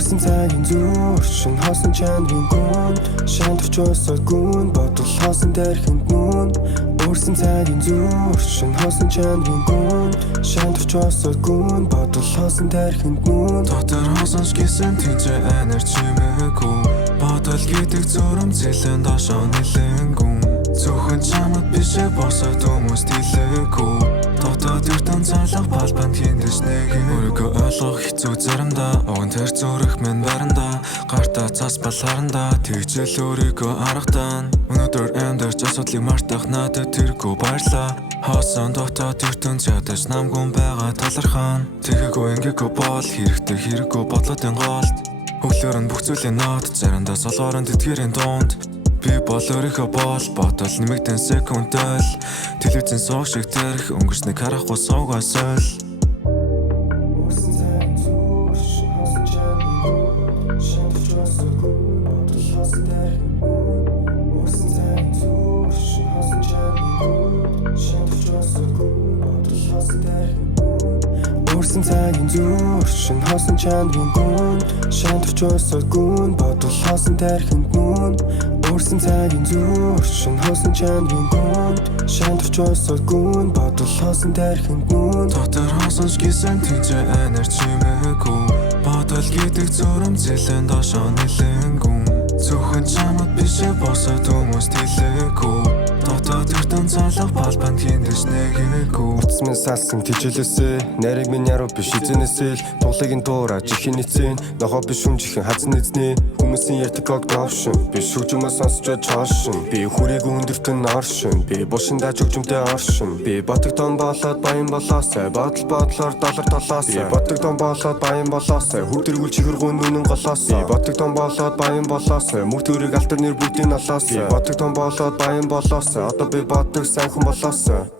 Өөрсөн цагийн зүүршин хосон чанарын гүн шантарч усад гүн бодол хосон дэрхэнд нүн Өөрсөн цагийн зүүршин хосон чанарын гүн шантарч усад гүн бодол хосон дэрхэнд нүн Дотор хосон шгисэн тэнцээ анар чимээгүй Бодол гэдэг зурам зэлэн дошоо нэлэнгүн Зөвхөн чамд бишээ босоод хүмүүст хэлээгүй Дотоод эрдэн цаалах балбанд хиндэж нэгэ Өөрийгөө ойлгох хэцүү заримдаа Уган тэр зүрх минь барандаа Гартаа цас бал харандаа Тэгжэл өөрийгөө аргадан Өнөөдөр амьдарч асуудлыг мартах надад тэргүй баярлаа Хоосон дотоод эрдэн ядаж намгүн байгаа талархан Тэгэхгүй ингэхгүй бол хэрэгтэй хэрэггүй бодлоодын голд Хөглөөр нь бүх зүйлийн нот Заримдаа солгоор нь тэтгэрийн дунд Би бол өөрийнхөө бол бодол нэмэгдэн секундэл Телевизэн сууг шиг тэрх өнгөрснийг харахгүй суугаа сойл Өөрсөн цагийн зүүршин хосон чанарын шантарч усад гүн бодол хосон дэрхэнд нүн Өөрсөн цагийн зүүршин хосон чанарын шантарч усад гүн бодол хосон дэрхэнд нүн Өөрсөн цагийн зүүршин хосон чанарын гүн шантарч усад гүн бодол хосон дэрхэнд нүн Өөрсөн цагийн зүүршин хосон чанарын гүн шантарч усад гүн бодол хосон дэрхэнд нүн Дотор хосон шгисэн тэнцээ анар чимээгүй Бодол гэдэг зурам зэлэн дошоо нэлэнгүн Зөвхөн чамд бишээ босоод хүмүүст хэлээгүй Дотоод эрдэн цаалах балбанд хиндэж нэгээгүй Утас минь салсан тижилээсээ Нариг минь яруу биш эзэнээсээ л Тулыгийн дуураж ихийн эцэн Нохоо биш хүмжихэн хазан эзнээ Хүмүүсийн ярьдаг огдовшин Би шүгжмөө сонсчод чоошин Би хүрийг өндөртөн оршин Би бушиндаа жүгжмтэй оршин Би ботогдон болоод баян болоосай Бодол бодлоор доллар толоосай Би ботогдон болоод баян болоосай Хүрдэргүүл чихэргүүн нүнэн голоосай Би ботогдон болоод баян болоосай Мөх төрөг алтар нэр бүгдийн олоосай Би ботогдон болоод баян болоосай Одоо би боддог сайн хүн болоосай